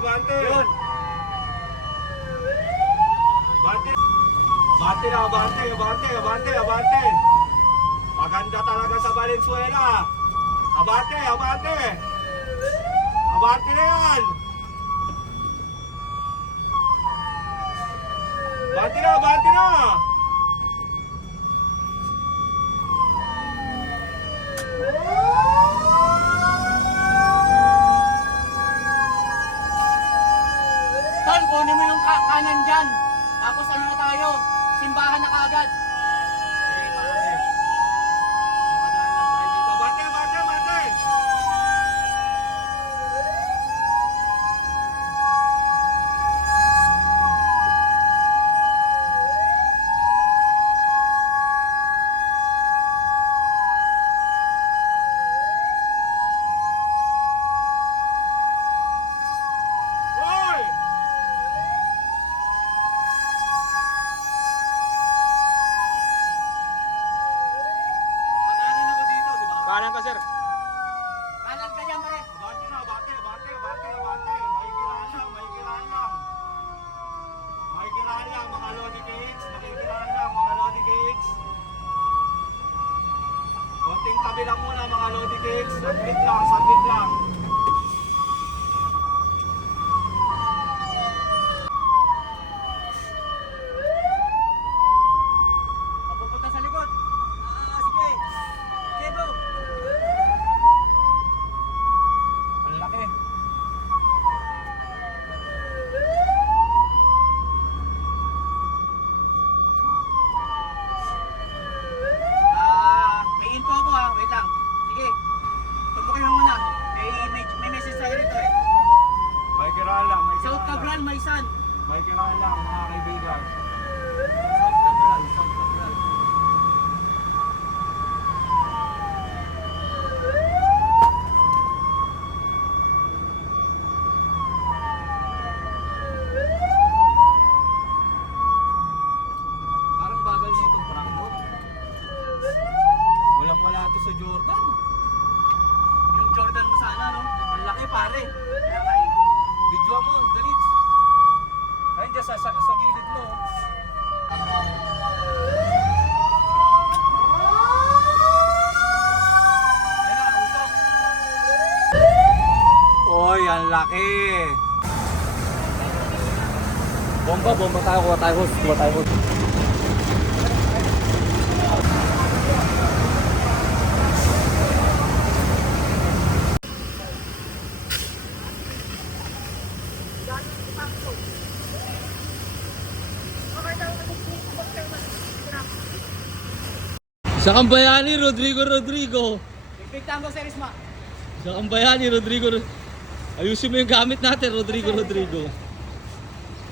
bante. Yun. Bante. Bante na, bante, bante, bante, bante. Maganda talaga sa Valenzuela. Abante, abante. Abante na yan. Bante na, bante na. Tol, kunin mo yung kanan dyan. Tapos ano na tayo? Simbahan na kaagad. Sige, pare. Makadaan lang tayo dito. Bante, bante, bante. Hoy! Kakanin ako dito, di ba? Kanan ka, sir. Kanan ka dyan, pare. Bante na, bante, bante, bante, bante. Makikiraan lang, makikiraan lang. Makikiraan lang, mga Lodi Cakes. Makikiraan lang, mga Lodi Cakes. Konting tabi lang muna, mga Lodi Cakes. Saglit lang, saglit lang. Papupunta sa likod. Sige. Sige, bro. Ang laki. May info ako ha. Wait lang. Sige. Tupukin mo muna. May message sa'yo rito eh. Makikiraan lang, makikiraan South lang. Cabral, may san. Makikiraan lang, mga kaibigan. South Cabral, South Cabral. Parang bagal na itong prank mo. Walang wala to sa Jordan. Yung Jordan mo sana, no? Ang laki pare. Kaya nga eh. Video mo, dalit. Ayun dyan sa gilid mo. Ayun na, usok. Oy, ang laki. Bomba, bomba tayo. Kuha tayo, host. Kuha tayo, host. Isa kang bayani, Rodrigo. Bigtan ko si Risma. Isa kang bayani, Rodrigo. Ayusin mo yung gamit natin, Rodrigo.